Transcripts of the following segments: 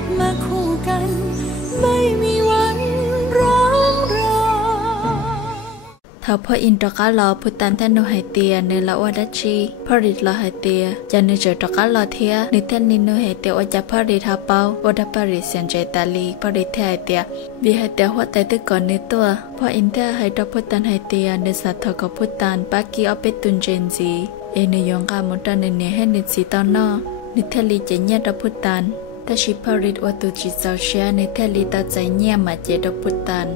บมาคู่กันไม่มีวันร้างราถ้าพ่ออินตรกาลอพุตันแทนโนไฮเตียเนละวดัชีพอริดลอไฮเตียจะเนเจอตรกาลอเทียนิเทนนินโนไฮเตียว่าจะพอริดฮาเปาวดับปริเซนเจตาลีพอริดเทไฮเตียวิไฮเตียหัวใจตึกก่อนในตัวพออินเทไฮดรพุตันไฮเตียเนสัตทกับพุตันปากีอเปตุนเจนซีเอเนยองกามุตันเนเนให้นิสิตอนนอนิเทลีเจเนียดพุตันแต่ชิพอริดวัตุจิตเซาเชียนิเทลีตาใจเนียมาเจดพุตัน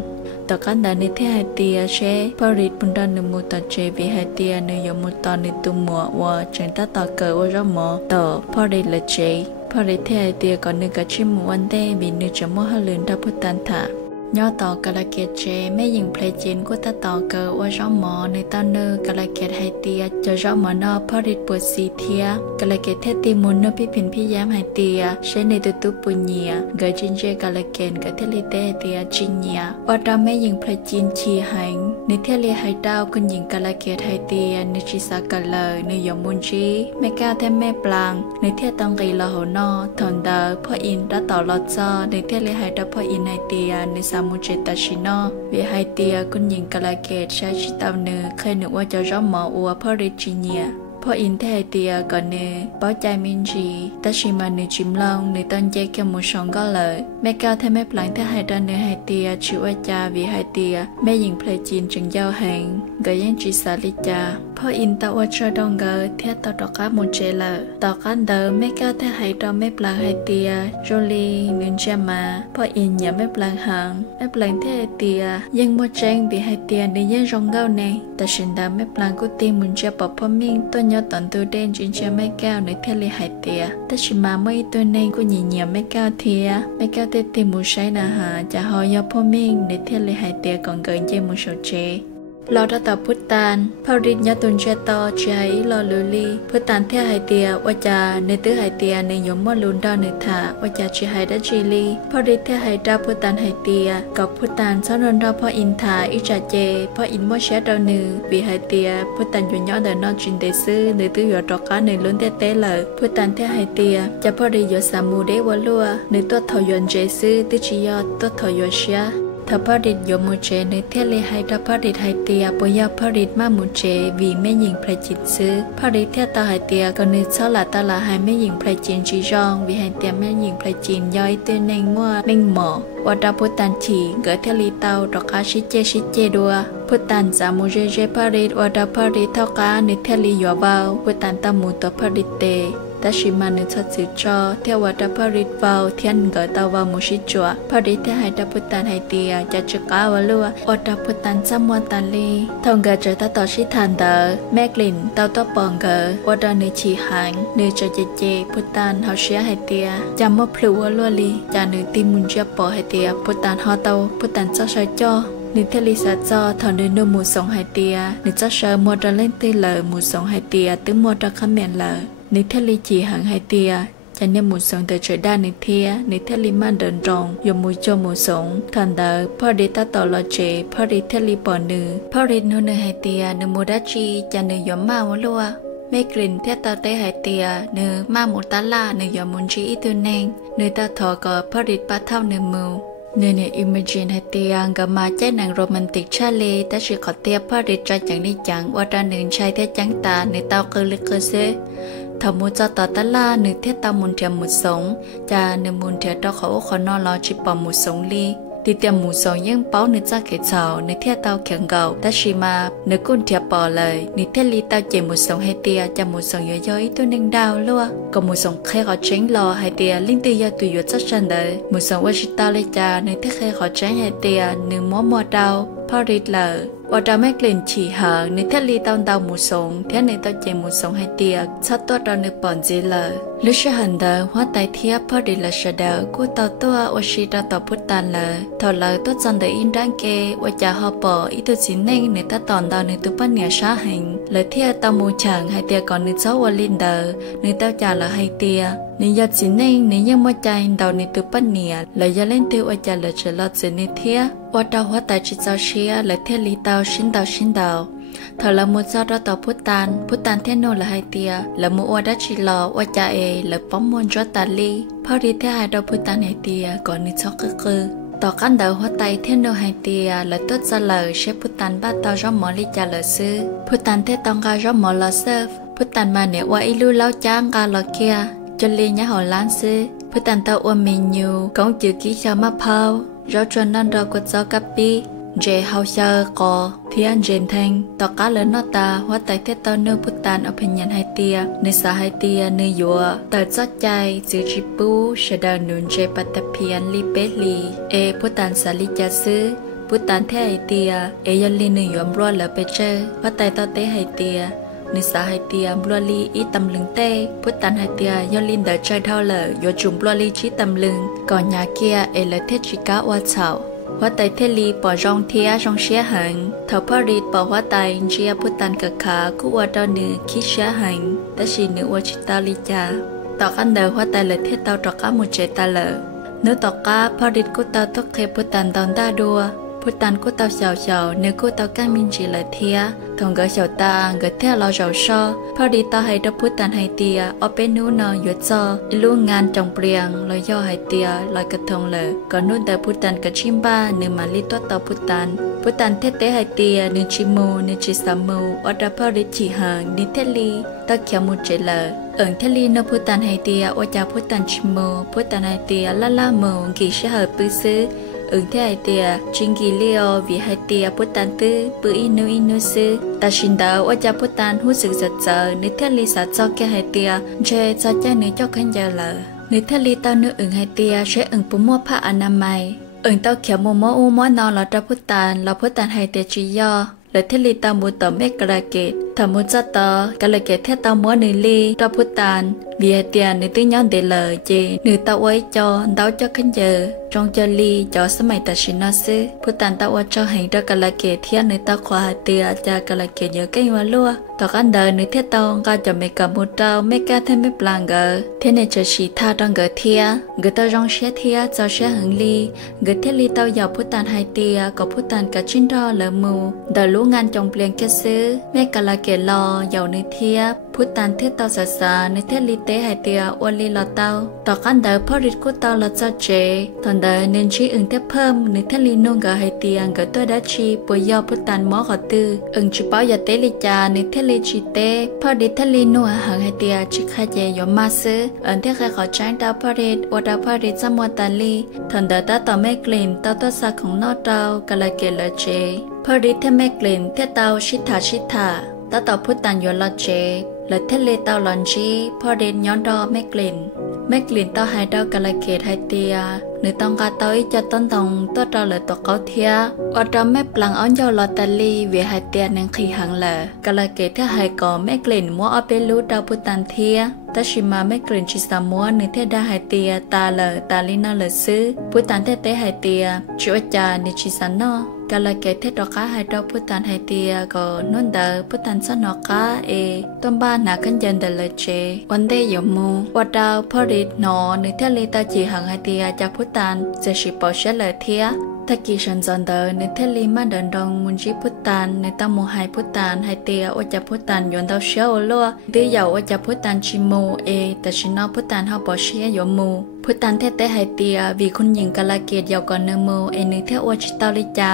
ต่อกันดานิเทไฮเตียเชพอริดปุนดานมุตเจวิไฮเตียเนยมุตตนิตุมัวว่าเจนตาต่อเกิดว่าจะมอต่อพอริดละเจพอริดเทไฮเตียก่อนนึกกับชิมวันเดบินนึกจะมัวฮลุนทัพุตันถาย่อต่อกาลเกตเจไม่ยิงเพลจินกุตต่อเกิดว่าจะมอในตอนเนกาลเกตไฮเตียจะจะมอนอพอริดปวดสีเทียกาลเกตเทติมุนเนพี่พินพี่แย้มไฮเตียเชนในตุปุญเนียเกิดจินเจกาลเกนกับเทลิเตเตียจินเนียว่าเราไม่ยิงเพลจินชีหังในเทเลไฮดาวคุณยิงกาลเกตไฮเตียในชิสากาเลยในยมุนชีไม่ก้าวแทบแม่ปลางในเทตังกีลาหนอทอนเดอพ่ออินรัตต่อลอจอในเทเลไฮดาพ่ออินไฮเตียในสามุเจตชิโนวิไฮเตียคุณยิงกาลเกตใช้ชิตาวเนเคยนึกว่าจะร้องหมออัวพ่อริจิเนียพออินเทเตียก่อนเนป้าใจมินจีแต่ชิมาเนจิมลองในตอนเจแกมูชองก็เลยแม่ก้าวแทไม่ปลังเทไฮดันเนไฮเตียชื่อว่าจาวิไฮเตียแม่หญิงเพลจินจึงเย้าแหงก็ยังจีสาลิจาพออินตะวัชดองเกเทียต่อดอกก้ามุเจลต่อกันเดิมแม่ก้าวเทไฮดอมแม่ปลังไฮเตียโจลีมินเจมาพออินอย่าแม่ปลังหางแม่ปลังเทเตียยังมัวแจงวิไฮเตียในยังรองเก้าเนแต่ฉันดาแม่ปลังกุตีมุนเจปอบพ่อมิ่งต้นยอดตอนตัวเด่นจินเชื่อไม่แก้วในเทเลไฮเตียแต่ชิมาไม่ตัวเน่งกูหยิ่งเหยียบไม่แก้วเทียไม่แก้วเตติมูใช้นาหาจะหอยพ่อมิ่งในเทเลไฮเตียก่อนเกินเจมูโชเจเราได้ต่อพุทธานพอริญญาตุนเจตอใจลอลูลีพุทธานเทไฮเตียว่าจะในตื้อไฮเตียในยมมอลุนดาวในถาว่าจะชีไฮดัจิลีพอริเทไฮดาพุทธานไฮเตียกับพุทธานซ้อนนดาพออินทาอิจเจพออินมอเชดาวนือวีไฮเตียพุทธานยุนย่อเดินนอจินเดซื้อในตื้อหยอดดอกก้าในล้นเตเตเลยพุทธานเทไฮเตียจะพอริยสามูเดวลัวในตัวทอยนเจซื้อติจิยอดตัวทอยเชียถ้าพอริดยมุเจในเทเลไฮดาพอริดไฮเตียปยาพอริดมามุเจวีไม่ยิงพระจิตซื้อพอริดเทตาไฮเตียก็นึกเช้าหลาตาลาไฮไม่ยิงพระจินจีจองวีไฮเตียไม่ยิงพระจินย้อยเตือนในงัวในหมอวัดพุตันฉีเกิดเทลีเตาดอกอาชิเจดัวพุตันจามุเจพอริดวัดพอริดเท่ากันในเทลียัวเบาพุตันตามูตัวพอริดเตแต่ชิมานึกชัดสืจอเทวดาพริตวาวเทียนเกิดตาวามุชิจัวพริตเทไฮดาพุตันไฮเตียจะจุกาวลัวอดาพุตันซัมวันตันลีทองเกิดจะต่อชิทันเดอแม่กลิ่นเตาตัวปองเกอวดาเนชีหังเนจเจพุตันเฮาเชียไฮเตียจำว่าพลูวลัวลีจานึกติมุนเจียปอไฮเตียพุตันฮอเตาพุตันเจ้าชายจอนิเทลิสาจอถอนเนื้อหมูสองไฮเตียนิเจ้าเชอร์มัวดเล่นตีเลอหมูสองไฮเตียตึงมัวดคำเมนเลอนิเทลิจีหังไฮเตียจะเนี่ยหมูสงเดเจด้านนิเทียนิเทลิมันเดินตรงยมูโจหมูสงทันเดอพอริตาตอลเจพอริเทลิปอนือพอริโนเนไฮเตียเนมูดัจีจะเนยอมมาวลัวไม่กลิ่นเทตาเตไฮเตียเนมามูตาลาเนยอมุนจีอิตุเนงเนตาทอกอพอริตปะเท่าเนมูเนอิมเมจินไฮเตียงกับมาเจ้หนังโรแมนติกชาเลแต่ชื่อขอเตียพอริตใจจังนิจังว่าดานหนึ่งชายเทจังตาในเตาเกลือเกเซทำมุจต่อตะลาหนึ่งเทตามุนเทียมมุสงจาหนึ่งมุนเทียดอกเขาขอนอรอจิปอมุสงลีตีเตียมมุสงยังเป้าหนึ่งจ้าเกจาวในเทียเตาเขียงเก่าแต่ชิมาหนึ่งกุนเทียปอเลยนิเทลีเตาเจมุสงให้เตียจะมุสงย่อยๆตัวหนึ่งดาวลัวก็มุสงเคยขอเจ้งรอให้เตียลิ้นตียาตุยจัดฉันเลยมุสงวชิตาเลยจาในที่เคยขอเจ้งให้เตียหนึ่งมัวดาวพอริดเลยว่าจะไม่กลิ่นฉี่หางในเทลีเตาดาวมุสงเทียในเตาเจมุสงให้เตียชัดตัวเราในปอนจีเลยลุชหันเดอหัวไตเทียพอริดละชเดอกูต่อตัววชิตาต่อพุทธันเลยถอดเลยตัวจันเดอินดังเกว่าจะหอบปออีตัวสินเน่งในตาตอนดาวในตัวปั้นเหนียชาหิงเลยเทียตามูฉังให้เตียก่อนในเจ้าวลินเดอในเต้าจ่าละให้เตียในยอดสินเน่งในยังมั่วใจดาวในตัวปั้นเหนียเลยยาเล่นตัวว่าจะเลยจะลอดเสนเทียว่าดาวหัวไตจิตเจ้าเชียเลยเทลีเตาชินดาว thở là một do đó tàu Phút tàn thế nô là hai tia là một oa đã chỉ lò oa cha là bóng môn cho tàn ly phao đi thế hai đầu Phút tàn hai tia còn đi cho cơ tỏ căn đầu hoa tay thế nô hai tia là tốt ra lời sẽ Phút tàn ba tàu cho mỏ ly cha lời sư Phút tàn thế tông ga cho mỏ lò sơ Phút tàn mà nếu oa ilu lao chang ga lò kia cho ly nhá hồ lan sư Phút tàn tàu oa mình nhiều công chữ ký cho má phao do chuẩn non đo quật do cắp bi dễ hao sơ có thiên dền thanh tỏ cá lớn nó ta hóa tay thế tao nơ Phút tàn ở bên nhận hai tia nơi xa hai tia nơi dùa tờ chót chai giữ chỉ bú sẽ đào nụn dễ bắt tập hiền li bế li Phút tàn xa li cha sư Phút tàn thế hai tia dân li nơi yếm rô lỡ bế chơ hóa tay tao tế hai tia nơi xa hai tia bùa li ít tầm lưng tê Phút tàn hai tia dân li đỡ chơi thao lỡ do chúng bùa li chỉ tầm lưng còn nhà kia là thế chỉ cá oa chảo hóa tay thế li bỏ rong thia rong xé hành thầu phá đi bỏ hóa tay chia Phút tàn cờ khá cú oa đo nữ khí xé hành ta chỉ nữ oa chỉ ta li cha tỏ căn đời hóa tay là thiết tao trọ cá một chế ta lỡ nếu tỏ cá phá đi cú tao tốt khe Phút tàn đòn ta đua Phút tàn cú tao xào xào nếu cú tao căng minh chỉ là thia thằng gỡ xào ta gỡ theo lo rau so phá đi tao hay đắp Phút tàn hay tia ở bên núi nọ yuột so luôn ngàn trồng priang lời do hay tia lời cật thong lỡ còn núi tờ Phút tàn cả chim ba nếu mà li toát tao Phút tàn thế tế hay tia nếu chim mù nếu chỉ sắm mù ở đắp phá đi chỉ hàng nếu thế li tao kéo một chế lỡ thế li nó Phút tàn hay tia ở cha Phút tàn chim mù Phút tàn hay tia la mù kỳ sẽ hợp bự sư thế hai tia chính kỳ liều vì hai tia Phút tàn tư bự inu sư ta xin đào ở cha Phút tàn hút sự giật giờ nếu thế li sát cho cái hai tia chơi cho cha nếu cho khán giả lỡ nếu thế li tao nếu hai tia sẽ bún muaผ้าอนามัยtao kéo mua u mua nọ là Phút tàn hai tia chỉ doเลยเทลีตามูต่อเมกระเกตถ้ามูจัตตอกระเกตเทตามัวนิลีตาPhút tàn vì hai tia nếu tư nhon để lời chị nếu tao ấy cho đau cho khán giả trong cho ly cho sớm mai ta xin nó sư Phút tàn tao ở cho hành ra cả là kể thiên người ta khoa hai tia cha cả là kể nhớ cái hoa lúa tao ăn đời người thiết tao ga cho mấy cả một trâu mấy cả thêm mấy plan gỡ thế này cho chị tha trong gỡ thia gỡ tao trong xe thia cho xe hứng ly gỡ thiết ly tao giàu Phút tàn hai tia có Phút tàn cả chín đo lỡ mù đời lũ ngàn trong liền kết sư mấy cả là kể lo giàu nơi thia Phút tàn thiết tao xa xa nơi thiết ly tế hai tia ôn ly lo tao tao ăn đời phó rít của tao là cho chế thằng đời nên chỉ tiếp thơm nơi thiết ly nông gỡ hai tia gỡ tôi đã chi bồi do Phút tàn mó gọt tư chỉ bảo giờ tế ly cha nơi thiết ly chỉ tế phó đi thiết ly nua hàng hai tia chỉ khai chế giống ma sư thiết khai khó tránh tao phó rít và tao phó rít ra mua tàn ly thằng đời ta tao mấy klim tao tôi xa không nó tao cả là kể lời chế phó rít thêm mấy klim thiết tao shit thả ta tao Phút tàn vô lo chế lời thiết ly tao lon chi phó rít nhón đo mấy klim tao hai đau cả là kể hai tia nếu tao gà tới cho tao tông tao cho lời tao cáo thia ở trong mấy plan ón cho lo tàn ly vì hai tia nên khi hàng lờ cả là kể thế hai có mấy klim mua ở bên lú đau Phút tàn thia ta chỉ mà mấy klim chỉ sao mua nếu thế đa hai tia ta lờ ta li na lờ xứ Phút tàn thế tế hai tia chúa cha nếu chỉ sao nó cả là kể thế đó cá hai đau Phút tàn hai tia có nón đờ Phút tàn sao nó cá tôm ba nà khăn dân đờ lời chế vấn đề giống mù và đau phó rít nó nếu thế li ta chỉ hàng hai tia cho Phút tànจะสิปอเชลเทียถ้ากิฉันจอนเดอร์ในเทลีมาเดินดองมุนจิPhút tànในตามูไฮPhút tànไฮเตียว่าจะPhút tànยอนเดาเชียวลัวดื้อยาวว่าจะPhút tànชิมูแต่ชินอPhút tànเขาปอเชียยมูPhút tànเทเตไฮเตียvìคุณหญิงกาลาเกียดยาวก่อนเนมูนึเทว่าชิตาลิจา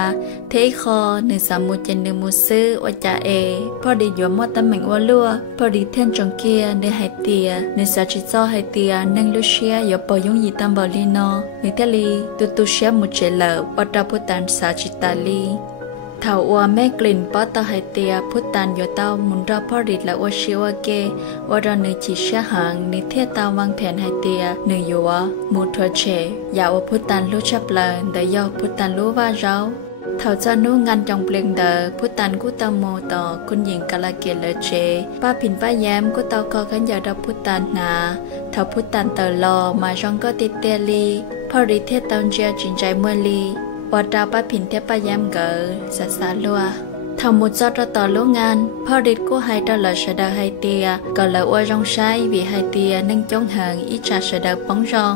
เทคอนึสามูเจนเนมูซื้อว่าจะพอดียอมว่าตำแหน่งว่าลัวพอดีเทียนจงเกียในไฮเตียในสาจิโซไฮเตียนังลูเชียยอปอยงยีตัมบอลีโนในเทลีตุเชียมุเจลว่าตาPhút tànสาจิตาลีเท่าว่าแม่กลิ่นป้อตาไฮเตียPhút tànยอเต้ามุนรอพอดีและว่าเชียวเกว่าเราเนื้อจีเชียหังนิเทตาวางแผนไฮเตียเนื้อยัวมูทัวเชอย่าว่าPhút tànรู้ชับเลยแต่ยอPhút tànรู้ว่าเราเท่าจะนู้งานจงเปลี่ยนเดอPhút tànกูตาโมต่อคุณหญิงกาลาเกลเชป้าผินป้าแย้มกูเต้าก็ขันยาดับPhút tànนาเท่าPhút tànเตอรอมาจงก็ติดเตลีพอดีเทตอนเจียจินใจเมื่อลีว่าดาวป้าผินเทป้าแย้มเกอสาลัวทำมุดจอดต่อโรงงานพอดีกูให้ตลอดเสดาไฮเตียก็เลยว่าจงใช้vìไฮเตียนึ่งจงหางอีจ่าเสดาป้องจอง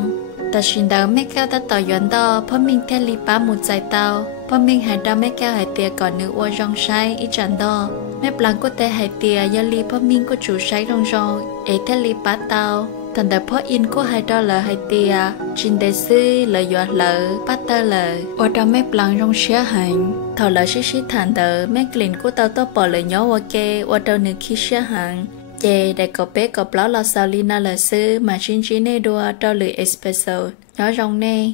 แต่ชินดาวไม่แก้วต่อย้อนต่อเพราะมิงเทลีป้ามุดใจเตาเพราะมิงให้ดาวไม่แก้วไฮเตียก่อนนึกว่าจงใช้อีจันดอ mẹ plan có thể hai tia do li phó minh có chủ sấy rong rong ấy thế li bát tao thành đại phó in có hai đo lờ hai tia trên đại sư lờ dọa lờ bát tơ lờ ở trong mẹ plan rong xé hành thầu lờ xí thành tờ mẹ clin của tao tao bỏ lời nhỏ ok ở trong nửa khi xé hành chè đại cậu bé cậu lão là sao lina là sư mà chín chín này đua cho lười espresso nhỏ rong nè